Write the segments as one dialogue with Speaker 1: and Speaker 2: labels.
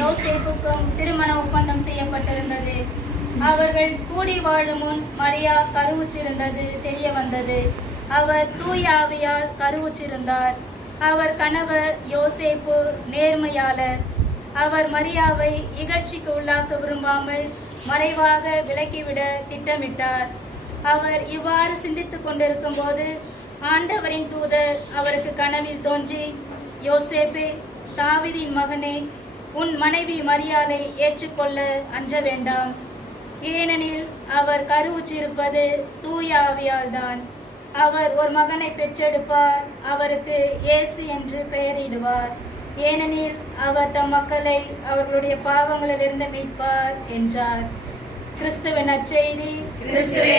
Speaker 1: யோசேப்புக்கும் திருமண ஒப்பந்தம் செய்யப்பட்டிருந்தது. அவர்கள் கூடி வாழும் முன் மரியா கருவுற்றிருந்தது தெரிய வந்தது. அவர் தூயாவியால் கருவுற்றிருந்தார். அவர் கணவர் யோசேப்பு நேர்மையாளர். அவர் மரியாவை இகழ்ச்சிக்கு உள்ளாக்க விரும்பாமல் மறைவாக விலக்கிவிட திட்டமிட்டார். அவர் இவ்வாறு சிந்தித்துக் கொண்டிருக்கும் போது ஆண்டவரின் தூதர் அவருக்கு கனவில் தோன்றி யோசேப்பே தாவிரின் மகனே உன் மனைவி மரியாதை ஏற்றுக்கொள்ள அஞ்ச வேண்டாம். ஏனெனில் அவர் கருவுற்றிருப்பது தூய ஆவியால்தான். அவர் ஒரு மகனை பெற்றெடுப்பார் அவருக்கு இயேசு என்று பெயரிடுவார். ஏனெனில் அவர் தம் மக்களை அவர்களுடைய பாவங்களிலிருந்து மீட்பார் என்றார். கிறிஸ்துவின் நற்செய்தி.
Speaker 2: கிறிஸ்துவே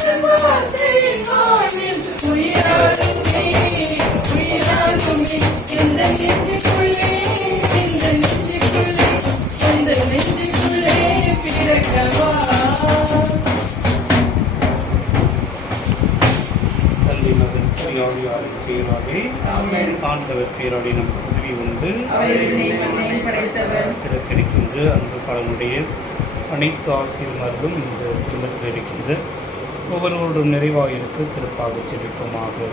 Speaker 3: தூயாவியாரை சீராகி ஆண்டவர் சீராடி நமக்கு உதவி உண்டு. கிடைக்கின்ற அன்பு கடனுடைய அனைத்து ஆசிரியர்களும் இந்த குடும்பத்தில் இருக்கின்ற ஒவ்வொருவரும் நிறைவாக இருக்க சிறப்பாக ஜெபிப்போமாக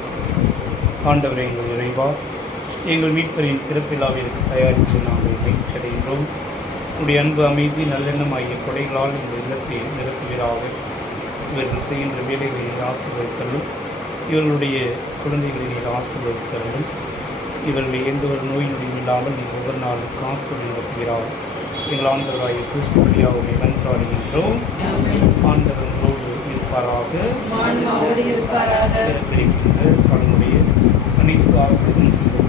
Speaker 3: ஆண்டவரை எங்கள் நிறைவா எங்கள் மீட்பரின் பிறப்பிலாவிற்கு தயாரித்து நாங்கள் மீட்சடைகின்றோம் உடைய அன்பு அமைதி நல்லெண்ணம் ஆகிய கொடைகளால் எங்கள் இல்லத்தை நிரப்புகிறாக இவர்கள் செய்கின்ற வேலைகளில் ஆசீர்வதித்தலும் இவர்களுடைய குழந்தைகளை நீர் ஆசீர்வதித்தலும் இவர்களை எந்த ஒரு நோய் நொடியும் இல்லாமல் நீ ஒவ்வொரு நாளும் காப்பு நடத்துகிறார் எங்கள் ஆண்டவராய கிறிஸ்து வழியாக உண்மை நன்றாடுகின்றோம் ஆண்டவர்களோடு இருப்பாராக. கடனுடைய அனைத்து ஆசிரியரும்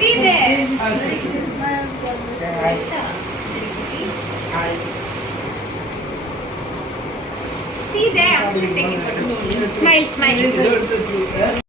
Speaker 2: See there. Merry Christmas. Merry Christmas
Speaker 4: see there. Smile, smile.